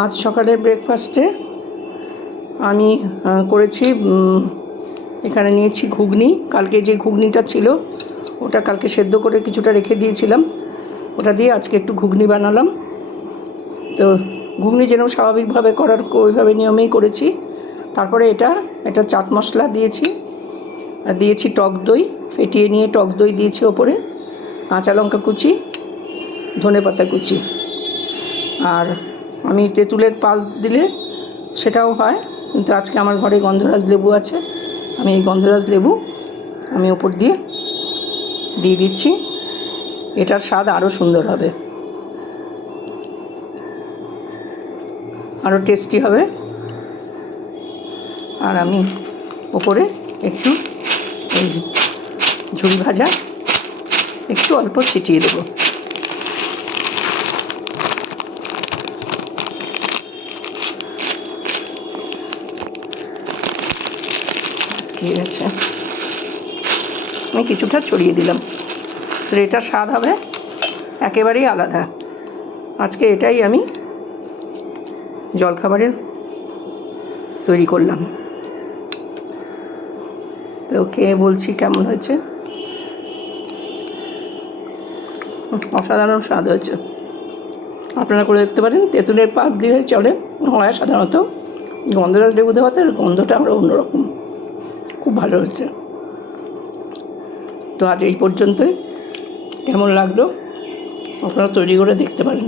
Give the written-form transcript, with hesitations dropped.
আজ সকালের ব্রেকফাস্টে আমি করেছি, এখানে নিয়েছি ঘুগনি। কালকে যে ঘুগনিটা ছিল ওটা কালকে সেদ্ধ করে কিছুটা রেখে দিয়েছিলাম, ওটা দিয়ে আজকে একটু ঘুগনি বানালাম। তো ঘুগনি যেরকম স্বাভাবিকভাবে করার ওইভাবে নিয়মেই করেছি। তারপরে এটা চাট মশলা দিয়েছি, আর দিয়েছি টক দই, ফেটিয়ে নিয়ে টক দই দিয়েছি ওপরে, কাঁচা লঙ্কা কুচি, ধনেপাতা কুচি। আর আমি তেঁতুলের পাল দিলে সেটাও হয়, কিন্তু আজকে আমার ঘরে গন্ধরাজ লেবু আছে, আমি এই গন্ধরাজ লেবু আমি ওপর দিয়ে দিচ্ছি। এটার স্বাদ আরও সুন্দর হবে, আরও টেস্টি হবে। আর আমি ওপরে একটু এই ঝুড়ি ভাজা একটু অল্প ছিটিয়ে দেবো। ঠিক আছে, আমি কিছুটা ছড়িয়ে দিলাম। তো এটার স্বাদ হবে একেবারেই আলাদা। আজকে এটাই আমি জলখাবারে তৈরি করলাম। তো খেয়ে বলছি কেমন হয়েছে। অসাধারণ স্বাদ হয়েছে, আপনারা করে দেখতে পারেন। তেঁতুলের পাল্প দিলে চলে, হয় সাধারণত, গন্ধরাজ লেবু দেওয়াতে গন্ধটা আরও অন্যরকম, খুব ভালো হয়েছে। তো আজ এই পর্যন্তই। কেমন লাগলো আপনারা তৈরি করে দেখতে পারেন।